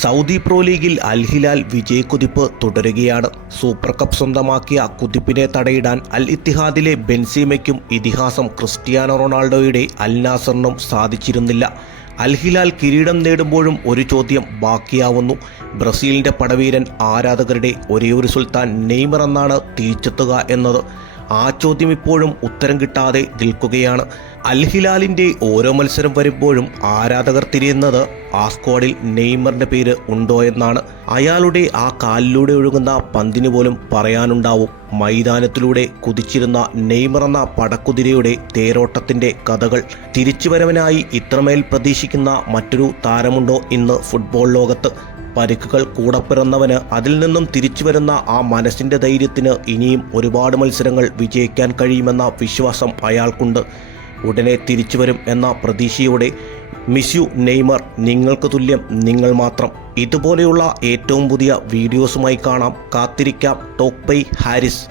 Saudi pro ലീഗിൽ അൽ ഹിലാൽ വിജയക്കുതിപ്പ് തുടരുകയാണ്. Super cup സ്വന്തമാക്കിയ കുതിപ്പിനെ തടയിടാൻ അൽ ഇത്തിഹാദിലെ ബെൻസീമയ്ക്കും ഇതിഹാസം ക്രിസ്ത്യാനോ റൊണാൾഡോയുടെ അൽ നാസറിനും സാധിച്ചിരുന്നില്ല. അൽ ഹിലാൽ കിരീടം നേടുമ്പോഴും ഒരു ചോദ്യം ബാക്കിയാവുന്നു. ബ്രസീലിൻ്റെ പടവീരൻ ആരാധകരുടെ ഒരേയൊരു സുൽത്താൻ നെയ്മർ എന്നാണ് തിരിച്ചെത്തുക എന്നത്. ആ ചോദ്യം ഇപ്പോഴും ഉത്തരം കിട്ടാതെ നിൽക്കുകയാണ്. അൽ ഹിലാലിൻ്റെ ഓരോ മത്സരം വരുമ്പോഴും ആരാധകർ തിരിയുന്നത് ആ സ്ക്വാഡിൽ നെയ്മറിൻ്റെ പേര് ഉണ്ടോ എന്നാണ്. അയാളുടെ ആ കാലിലൂടെ ഒഴുകുന്ന പന്തിന് പോലും പറയാനുണ്ടാവും. മൈതാനത്തിലൂടെ കുതിച്ചിരുന്ന നെയ്മർ എന്ന പടക്കുതിരയുടെ തേരോട്ടത്തിൻ്റെ കഥകൾ. തിരിച്ചുവരവനായി ഇത്രമേൽ പ്രതീക്ഷിക്കുന്ന മറ്റൊരു താരമുണ്ടോ ഇന്ന് ഫുട്ബോൾ ലോകത്ത്? പരിക്കുകൾ കൂടെ പിറന്നവന് അതിൽ നിന്നും തിരിച്ചു വരുന്ന ആ മനസ്സിൻ്റെ ധൈര്യത്തിന് ഇനിയും ഒരുപാട് മത്സരങ്ങൾ വിജയിക്കാൻ കഴിയുമെന്ന വിശ്വാസം അയാൾക്കുണ്ട്. ഉടനെ തിരിച്ചു വരും എന്ന പ്രതീക്ഷയോടെ മിസ് യു നെയ്മർ, നിങ്ങൾക്ക് തുല്യം നിങ്ങൾ മാത്രം. ഇതുപോലെയുള്ള ഏറ്റവും പുതിയ വീഡിയോസുമായി കാണാം. കാത്തിരിക്കാം. Talk by Haris.